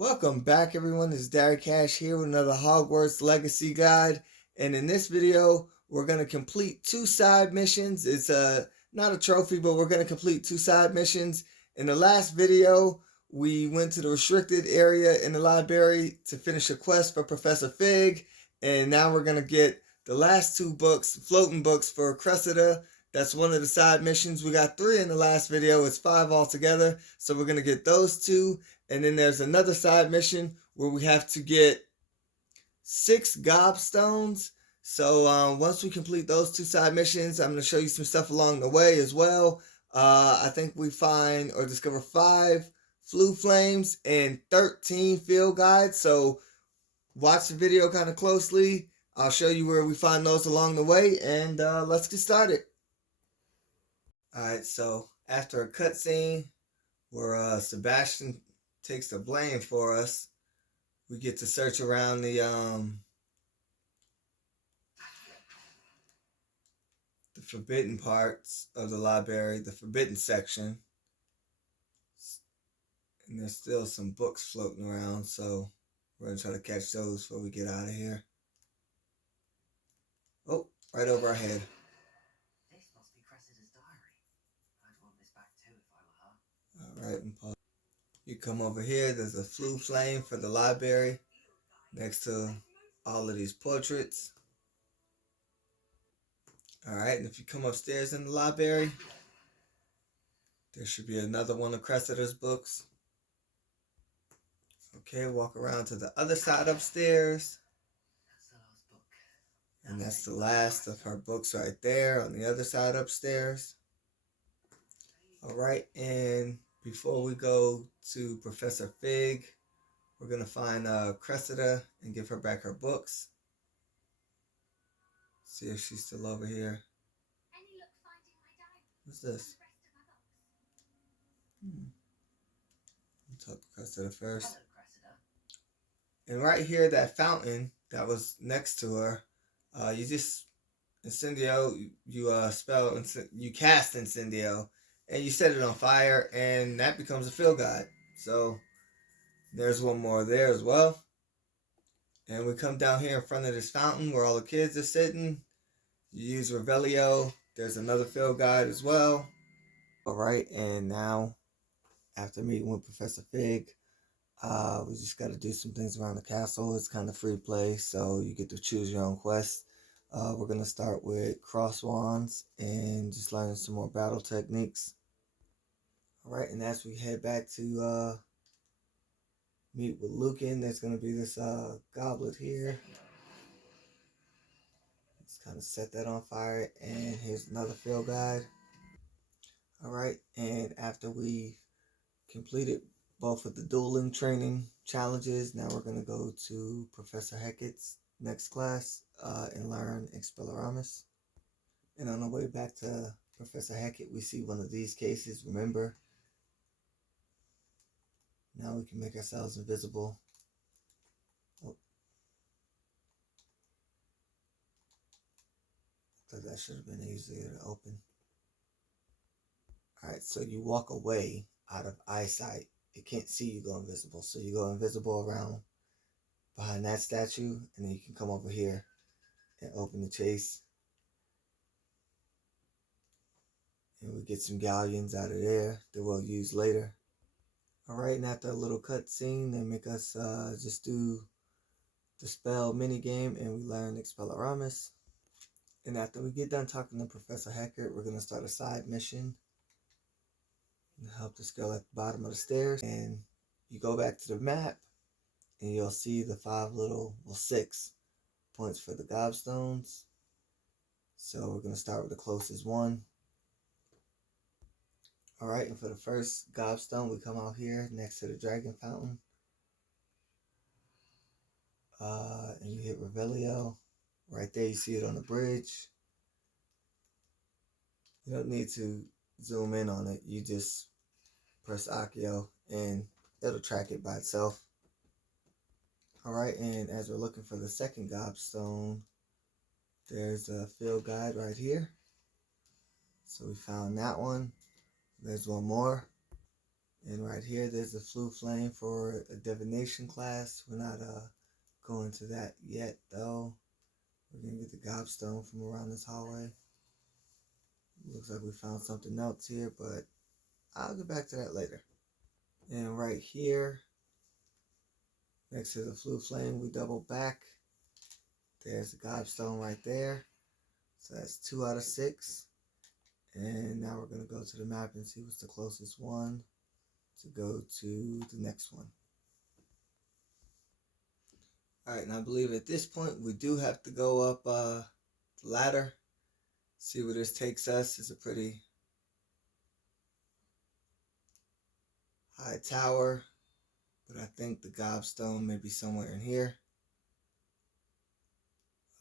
Welcome back, everyone. This is Derry Cash here with another Hogwarts Legacy Guide. And in this video, we're going to complete two side missions. It's not a trophy, but we're going to complete two side missions. In the last video, we went to the restricted area in the library to finish a quest for Professor Fig. And now we're going to get the last two books, floating books for Cressida. That's one of the side missions. We got three in the last video. It's five altogether. So we're going to get those two. And then there's another side mission where we have to get 6 Gobstones. So once we complete those two side missions, I'm going to show you some stuff along the way as well. I think we find or discover 5 Floo Flames and 13 field guides. So watch the video kind of closely. I'll show you where we find those along the way, and let's get started. Alright, so after a cutscene where Sebastian takes the blame for us, we get to search around the forbidden parts of the library, the forbidden section. And there's still some books floating around, so we're going to try to catch those before we get out of here. Oh, right over our head. This must be Cressida's diary. I'd want this back too if I were her. Alright, and pause. You come over here, there's a Floo Flame for the library next to all of these portraits. Alright, and if you come upstairs in the library, there should be another one of Cressida's books. Okay, walk around to the other side upstairs. And that's the last of her books right there on the other side upstairs. Alright, and before we go to Professor Fig, we're going to find Cressida and give her back her books. See if she's still over here. What's this? I'll talk to Cressida first. And right here, that fountain that was next to her, you just Incendio, you cast Incendio, and you set it on fire, and that becomes a field guide. So there's one more there as well. And we come down here in front of this fountain where all the kids are sitting. You use Revelio. There's another field guide as well. Alright, and now, after meeting with Professor Fig, we just got to do some things around the castle. It's kind of free play, so you get to choose your own quest. We're going to start with cross wands and just learning some more battle techniques. Alright, and as we head back to meet with Lucan, there's going to be this goblet here. Let's kind of set that on fire, and here's another field guide. Alright, and after we completed both of the dueling training challenges, now we're going to go to Professor Hecat's next class and learn Expelliarmus. And on the way back to Professor Hecat, we see one of these cases. Remember, now we can make ourselves invisible. Oh. I thought that should have been easier to open. Alright, so you walk away out of eyesight. It can't see you go invisible. So you go invisible around behind that statue, and then you can come over here and open the chase. And we get some galleons out of there that we'll use later. Alright, and after a little cutscene, they make us just do the spell minigame, and we learn Expelliarmus. And after we get done talking to Professor Hecat, we're going to start a side mission and help this girl at the bottom of the stairs. And you go back to the map, and you'll see the 6 points for the Gobstones. So we're going to start with the closest one. Alright, and for the first Gobstone, we come out here next to the Dragon Fountain. And you hit Revelio. Right there, you see it on the bridge. You don't need to zoom in on it. You just press Accio, and it'll track it by itself. Alright, and as we're looking for the second Gobstone, there's a field guide right here. So we found that one. There's one more. And right here, there's the Floo Flame for a divination class. We're not going to that yet, though. We're going to get the Gobstone from around this hallway. Looks like we found something else here, but I'll get back to that later. And right here, next to the Floo Flame, we double back. There's the Gobstone right there. So that's 2 out of 6. And now we're going to go to the map and see what's the closest one to go to the next one. Alright, and I believe at this point we do have to go up the ladder. See where this takes us. It's a pretty high tower, but I think the Gobstone may be somewhere in here.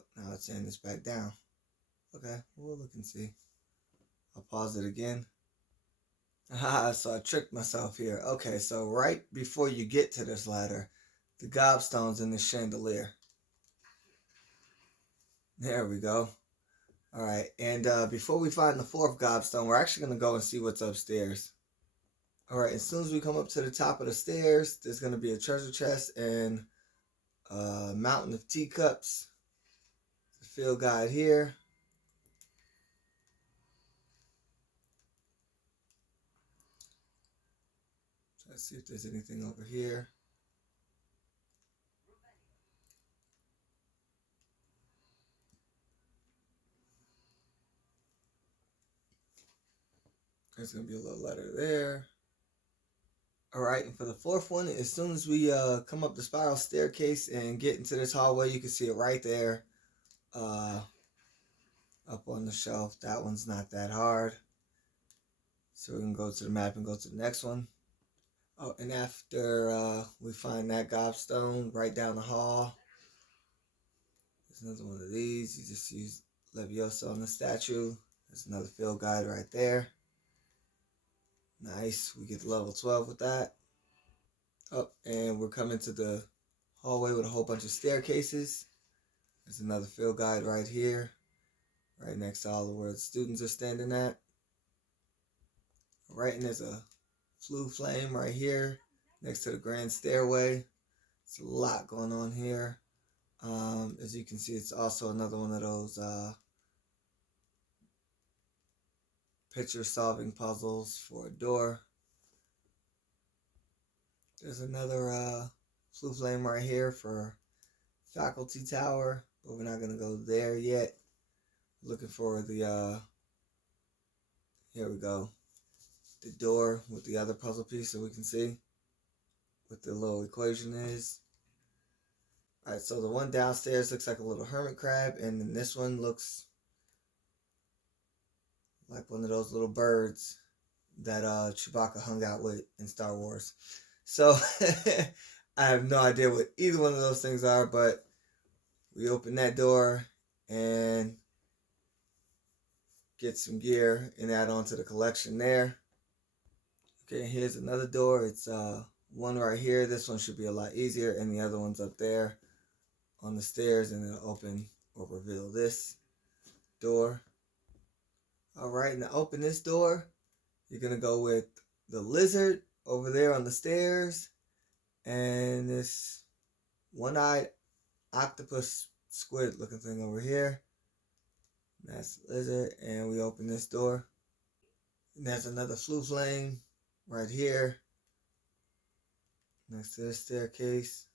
Oh, now it's saying it's back down. Okay, we'll look and see. I'll pause it again. So I tricked myself here. Okay, so right before you get to this ladder, the Gobstone's in the chandelier. There we go. Alright, and before we find the 4th Gobstone, we're actually going to go and see what's upstairs. Alright, as soon as we come up to the top of the stairs, there's going to be a treasure chest and a mountain of teacups. The field guide here. Let's see if there's anything over here. There's going to be a little letter there. Alright, and for the 4th one, as soon as we come up the spiral staircase and get into this hallway, you can see it right there. Up on the shelf. That one's not that hard. So we can go to the map and go to the next one. Oh, and after we find that Gobstone right down the hall, there's another one of these. You just use Leviosa on the statue. There's another field guide right there. Nice. We get to level 12 with that. Oh, and we're coming to the hallway with a whole bunch of staircases. There's another field guide right here, right next to all of where the students are standing at. Right, and there's a Floo Flame right here next to the grand stairway. It's a lot going on here. As you can see, it's also another one of those picture solving puzzles for a door. There's another Floo Flame right here for faculty tower, but we're not going to go there yet. Looking for the here we go, the door with the other puzzle piece so we can see what the little equation is. Alright, so the one downstairs looks like a little hermit crab, and then this one looks like one of those little birds that Chewbacca hung out with in Star Wars. So I have no idea what either one of those things are, but we open that door and get some gear and add on to the collection there. Okay, here's another door. It's one right here. This one should be a lot easier, and the other one's up there on the stairs, and it'll open or reveal this door. Alright, now open this door. You're going to go with the lizard over there on the stairs, and this one-eyed octopus squid looking thing over here. That's the lizard, and we open this door. And there's another Floo Flame right here next to this staircase.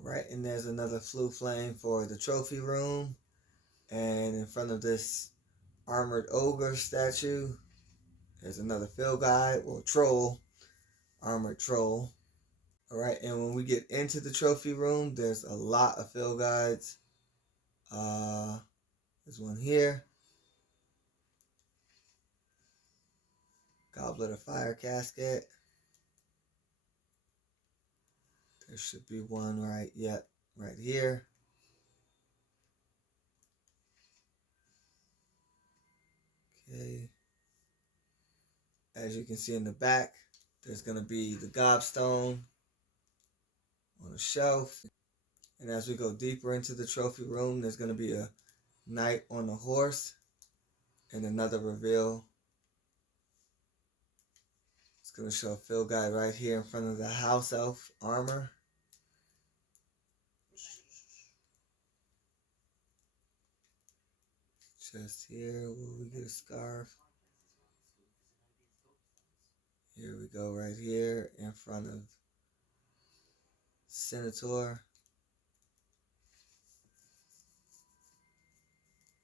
Alright, and there's another Floo Flame for the trophy room, and in front of this armored ogre statue, there's another field guide, or troll, armored troll. Alright, and when we get into the trophy room, there's a lot of field guides. There's one here. Goblet of Fire Casket. There should be one right here. Okay. As you can see in the back, there's going to be the Gobstone on a shelf. And as we go deeper into the trophy room, there's going to be a knight on a horse and another reveal. It's going to show a field guide right here in front of the house elf armor. Just here, will we get a scarf? Here we go, right here in front of Senator.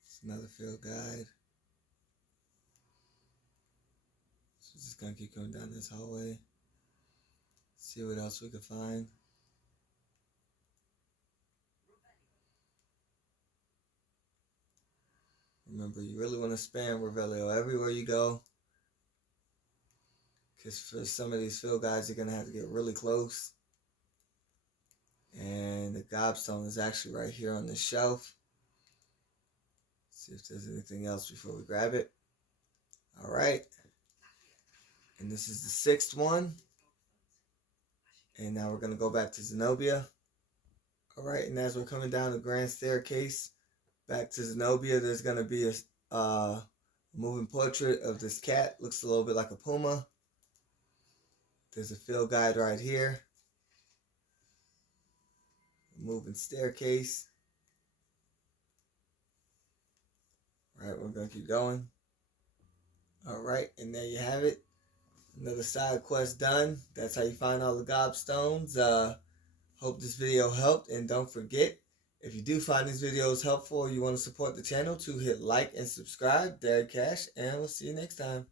It's another field guide. So we're just gonna keep going down this hallway. See what else we can find. Remember, you really want to spam Revelio everywhere you go. Because for some of these field guides, you're going to have to get really close. And the Gobstone is actually right here on the shelf. See if there's anything else before we grab it. Alright. And this is the 6th one. And now we're going to go back to Zenobia. Alright, and as we're coming down the grand staircase back to Zenobia, there's going to be a moving portrait of this cat. Looks a little bit like a puma. There's a field guide right here. Moving staircase. Alright, we're going to keep going. Alright, and there you have it. Another side quest done. That's how you find all the Gobstones. Hope this video helped, and don't forget, if you do find these videos helpful or you want to support the channel, to hit like and subscribe. Derek Cash, and we'll see you next time.